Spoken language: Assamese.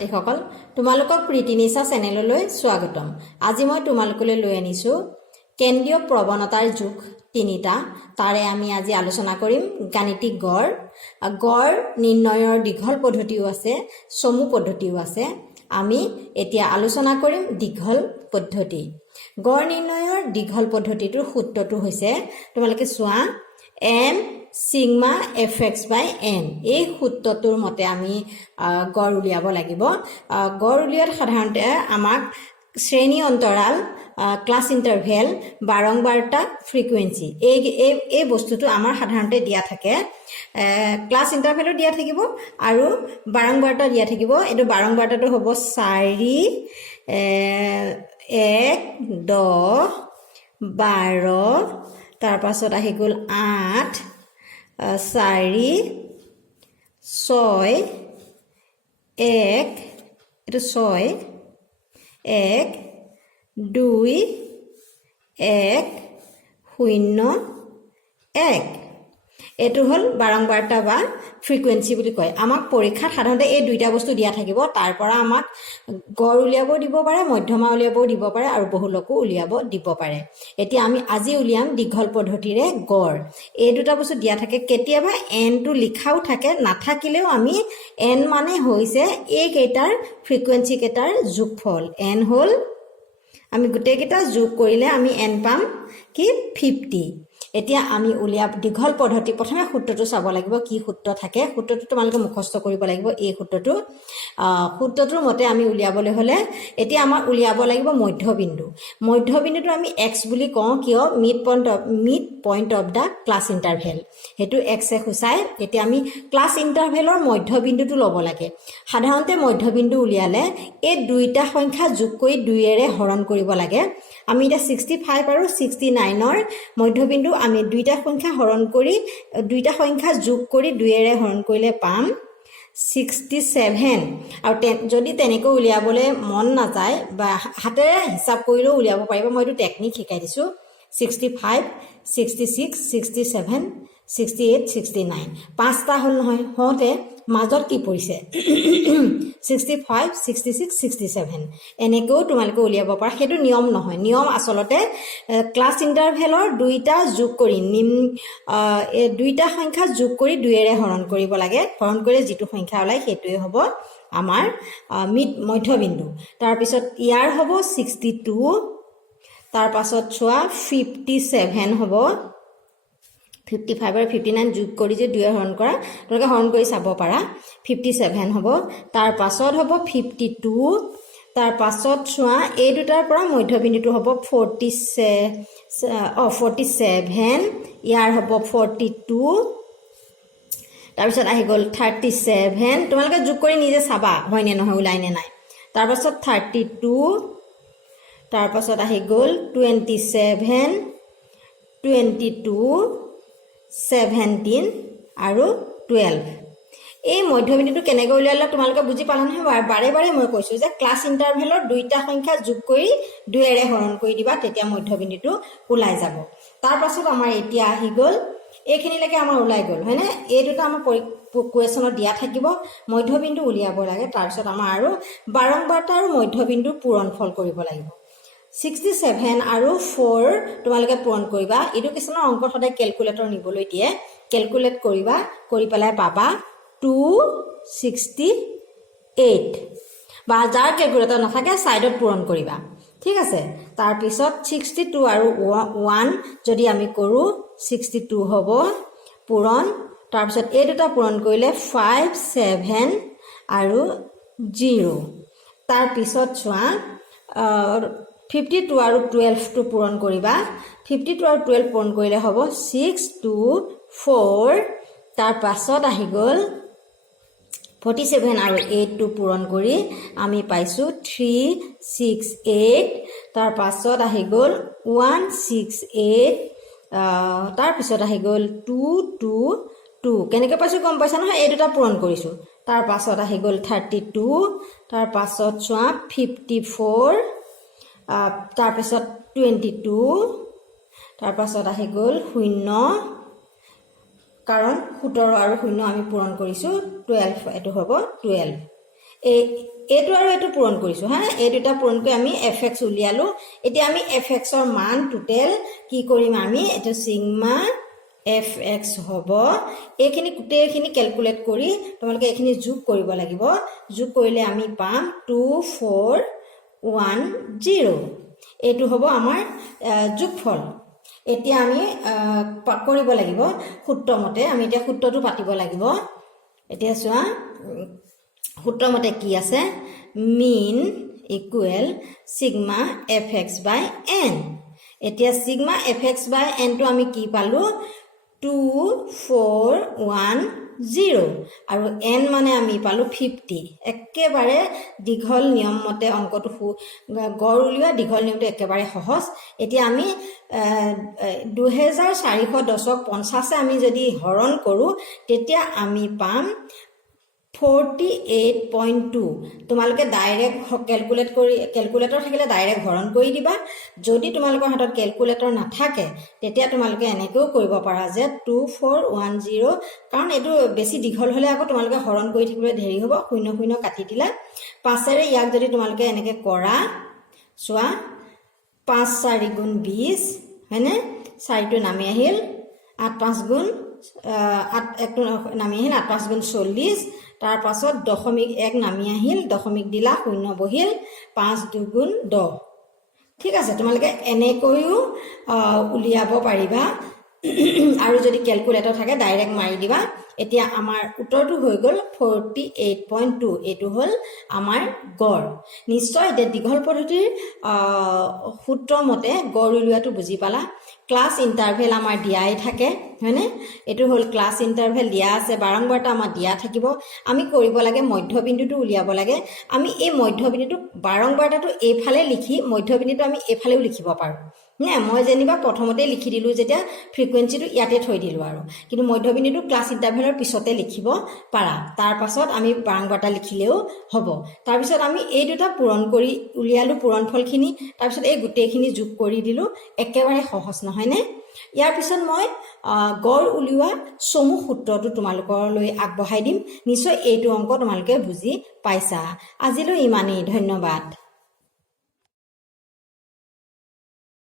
ছাত্ৰীসকল তোমালোকক প্ৰীতিনিশা চেনেললৈ স্বাগতম। আজি মই তোমালোকলৈ লৈ আনিছো কেন্দ্ৰীয় প্ৰৱণতাৰ যুগ তিনিটা। তাৰে আমি আজি আলোচনা কৰিম গাণিতিক গড়, গড় নিৰ্ণয়ৰ দীঘল পদ্ধতিও আছে, চমু পদ্ধতিও আছে। আমি এতিয়া আলোচনা কৰিম দীঘল পদ্ধতি। গড় নিৰ্ণয়ৰ দীঘল পদ্ধতিটোৰ সূত্ৰটো হৈছে তোমালোকে চোৱা m sigma fx by n। এই সূত্ৰটোৰ মতে আমি গড় উলিয়াব লাগিব। গড় উলিওৱাত সাধাৰণতে আমাক শ্ৰেণী অন্তৰাল, ক্লাছ ইণ্টাৰভেল, বাৰম্বাৰতা, ফ্ৰিকুৱেঞ্চি এই বস্তুটো আমাৰ সাধাৰণতে দিয়া থাকে। ক্লাছ ইণ্টাৰভেলো দিয়া থাকিব আৰু বাৰম্বাৰতা দিয়া থাকিব। এইটো বাৰম্বাৰতাটো হ'ব 4, 1, 10, 12, তাৰ পাছত আহি গ'ল 8, 4, 6, 1, এইটো 6, 1, 2, 1, 0, 1। এইটো হ'ল বাৰম্বাৰতা বা ফ্ৰিকুৱেঞ্চি বুলি কয়। আমাক পৰীক্ষাত সাধাৰণতে এই দুইটা বস্তু দিয়া থাকিব। তাৰ পৰা আমাক গড় উলিয়াব দিব পাৰে, মধ্যমা উলিয়াবও দিব পাৰে আৰু বহুলকো উলিয়াব দিব পাৰে। এতিয়া আমি আজি উলিয়াম দীঘল পদ্ধতিৰে গড়। এই দুটা বস্তু দিয়া থাকে। কেতিয়াবা এনটো লিখাও থাকে, নাথাকিলেও আমি এন মানে হৈছে এইকেইটাৰ ফ্ৰিকুৱেঞ্চি কেইটাৰ যোগফল। এন হ'ল আমি গোটেইকেইটা যোগ কৰিলে আমি এন পাম কি 50। এতিয়া আমি উলিয়াব দীঘল পদ্ধতি। প্ৰথমে সূত্ৰটো চাব লাগিব, কি সূত্ৰ থাকে। সূত্ৰটো তোমালোকে মুখস্থ কৰিব লাগিব। এই সূত্ৰটোৰ মতে আমি উলিয়াবলৈ হ'লে এতিয়া আমাৰ উলিয়াব লাগিব মধ্যবিন্দু। মধ্যবিন্দুটো আমি এক্স বুলি কওঁ, কিয় mid point of the class interval, সেইটো এক্সে সূচায়। এতিয়া আমি ক্লাছ ইণ্টাৰভেলৰ মধ্যবিন্দুটো ল'ব লাগে। সাধাৰণতে মধ্যবিন্দু উলিয়ালে এই দুইটা সংখ্যা যোগ কৰি 2ৰে হৰণ কৰিব লাগে। আমি এতিয়া 65 আৰু 69ৰ মধ্যবিন্দু আমি দুইটা সংখ্যা যোগ কৰি 2ৰে হৰণ কৰিলে পাম 67। আৰু যদি তেনেকৈ উলিয়াবলৈ মন নাযায় বা হাতেৰে হিচাপ কৰিলেও উলিয়াব পাৰিব। মই এইটো টেকনিক শিকাই দিছোঁ। 65, 66, 67, 68, 69 পাঁচটা হ'ল নহয়। হওঁতে মাজত কি পৰিছে 65, 66, 67 এনেকৈও তোমালোকে উলিয়াব পাৰা। সেইটো নিয়ম নহয়। নিয়ম আচলতে ক্লাছ ইণ্টাৰভেলৰ দুইটা সংখ্যা যোগ কৰি 2ৰে হৰণ কৰিব লাগে। হৰণ কৰিলে যিটো সংখ্যা ওলায় সেইটোৱে হ'ব আমাৰ মধ্যবিন্দু। তাৰপিছত ইয়াৰ হ'ব 62, তাৰ পাছত চোৱা 57 হ'ব। 55 আৰু 59 যোগ কৰি যে 2ৰে হৰণ কৰা, তোমালোকে হৰণ কৰি চাব পাৰা। 57 হ'ব। তাৰ পাছত হ'ব 52। তাৰ পাছত চোৱা এই দুটাৰ পৰা মধ্যবিন্দুটো হ'ব 47। ইয়াৰ হ'ব 42। তাৰপিছত আহি গ'ল 37। তোমালোকে যোগ কৰি নিজে চাবা হয়নে নহয়, ওলাই নে নাই। তাৰপাছত 32। তাৰপাছত আহি গ'ল 27, 22, 17 আৰু 12। এই মধ্যবিন্দুটো কেনেকৈ উলিয়ালে তোমালোকে বুজি পালা নহয়। বাৰে বাৰে মই কৈছোঁ যে ক্লাছ ইণ্টাৰভেলৰ দুইটা সংখ্যা যোগ কৰি 2ৰে হৰণ কৰি দিবা, তেতিয়া মধ্যবিন্দুটো ওলাই যাব। তাৰ পাছত আমাৰ এতিয়া আহি গ'ল এইখিনিলৈকে আমাৰ ওলাই গ'ল হয়নে। এই দুটা আমাৰ কুৱেশ্যনত দিয়া থাকিব। মধ্যবিন্দু উলিয়াব লাগে। তাৰপিছত আমাৰ আৰু বাৰম্বাৰতা আৰু মধ্যবিন্দুৰ পূৰণফল কৰিব লাগিব। 67 আৰু 4 তোমালোকে পূৰণ কৰিবা। এডুকেশ্যনৰ অংকত সদায় কেলকুলেটৰ নিবলৈ দিয়ে। কেলকুলেট কৰিবা, কৰি পেলাই পাবা 268। বা যাৰ কেলকুলেটৰ নাথাকে ছাইডত পূৰণ কৰিবা, ঠিক আছে। তাৰপিছত 62 আৰু 1 যদি আমি কৰোঁ 62 হ'ব পূৰণ। তাৰপিছত এই দুটা পূৰণ কৰিলে 5, 7 আৰু 0। তাৰপিছত চোৱা 52 আৰু 12টো পূৰণ কৰিবা। 52 আৰু 12 পূৰণ কৰিলে হ'ব 6, 2, 4। তাৰ পাছত আহি গ'ল 47 আৰু 8টো পূৰণ কৰি আমি পাইছোঁ 3, 6, 8। তাৰ পাছত আহি গ'ল 1, 6, 8। তাৰপিছত আহি গ'ল 2, 2, 2। কেনেকৈ পাইছোঁ গম পাইছা নহয়, এই দুটা পূৰণ কৰিছোঁ। তাৰ পাছত আহি গ'ল 32। তাৰ পাছত চোৱা 54। তাৰপিছত 22। তাৰ পাছত আহি গ'ল 0, কাৰণ 17 আৰু 0 আমি পূৰণ কৰিছোঁ 12, এইটো হ'ব 12। এইটো আৰু এইটো পূৰণ কৰিছোঁ হা, এই দুটা পূৰণ কৰি আমি fx উলিয়ালোঁ। এতিয়া আমি fxৰ মান টোটেল কি কৰিম, আমি এইটো চিগমা fx হ'ব। এইখিনি গোটেইখিনি কেলকুলেট কৰি তোমালোকে এইখিনি যোগ কৰিব লাগিব। যোগ কৰিলে আমি পাম 2410। এইটো হ'ব আমাৰ যোগফল। এতিয়া আমি কৰিব লাগিব সূত্ৰমতে। আমি এতিয়া সূত্ৰটো পাতিব লাগিব। এতিয়া চোৱা সূত্ৰমতে কি আছে, মিন ইকুৱেল চিগমা fx বাই n। এতিয়া চিগমা fx বাই nটো আমি কি পালোঁ, 2410 আৰু n মানে আমি পালোঁ 50। একেবাৰে দীঘল নিয়ম মতে অংকটো গড় উলিওৱা দীঘল নিয়মটো একেবাৰে সহজ। এতিয়া আমি 2410ক 50 আমি যদি হৰণ কৰোঁ তেতিয়া আমি পাম 48.2। তোমালোকে ডাইৰেক্ট কেলকুলেটৰ থাকিলে ডাইৰেক্ট হৰণ কৰি দিবা। যদি তোমালোকৰ হাতত কেলকুলেটৰ নাথাকে তেতিয়া তোমালোকে এনেকৈও কৰিব পাৰা যে 2410, কাৰণ এইটো বেছি দীঘল হ'লে আকৌ তোমালোকে হৰণ কৰি থাকিবলৈ দেৰি হ'ব। 0 0 কাটি দিলা। 5ৰে ইয়াক যদি তোমালোকে এনেকৈ কৰা, চোৱা 5 4 গুণ 20 হয়নে, 4টো নামি আহিল, 8 5 গুণ 8 1টো নামি আহিল, 8 5 গুণ 40। তাৰ পাছত 0.1 নামি আহিল, দশমিক দিলা, 0 বহিল, 5 2 গুণ 10। ঠিক আছে, তোমালোকে এনেকৈও উলিয়াব পাৰিবা। আৰু যদি কেলকুলেটৰ থাকে ডাইৰেক্ট মাৰি দিবা। এতিয়া আমাৰ উত্তৰটো হৈ গ'ল 48.2। এইটো হ'ল আমাৰ গড়। নিশ্চয় এতিয়া দীঘল পদ্ধতিৰ সূত্ৰ মতে গড় উলিওৱাটো বুজি পালা। ক্লাছ ইণ্টাৰভেল আমাৰ দিয়াই থাকে হয়নে, এইটো হ'ল ক্লাছ ইণ্টাৰভেল দিয়া আছে, বাৰম্বাৰটা আমাৰ দিয়া থাকিব। আমি কৰিব লাগে মধ্যবিন্দুটো উলিয়াব লাগে। আমি এই মধ্যবিন্দুটো বাৰম্বাৰটাটো এইফালে লিখি মধ্যবিন্দুটো আমি এইফালেও লিখিব পাৰোঁ নে। মই যেনিবা প্ৰথমতে লিখি দিলোঁ যেতিয়া ফ্ৰিকুৱেঞ্চিটো ইয়াতে থৈ দিলোঁ আৰু, কিন্তু মধ্যবিন্দুটো ক্লাছ ইণ্টাৰভেলৰ পিছতে লিখিব পাৰা। তাৰ পাছত আমি বাৰম্বাৰটা লিখিলেও হ'ব। তাৰপিছত আমি এই দুটা পূৰণ কৰি উলিয়ালোঁ পূৰণফলখিনি, তাৰপিছত এই গোটেইখিনি যোগ কৰি দিলোঁ। একেবাৰে সহজ নহয়নে। ইয়াৰ পিছত মই গড় উলিওৱা চমু সূত্ৰটো তোমালোকলৈ আগবঢ়াই দিম। নিশ্চয় এইটো অংক তোমালোকে বুজি পাইছা। আজিলৈ ইমানেই, ধন্যবাদ।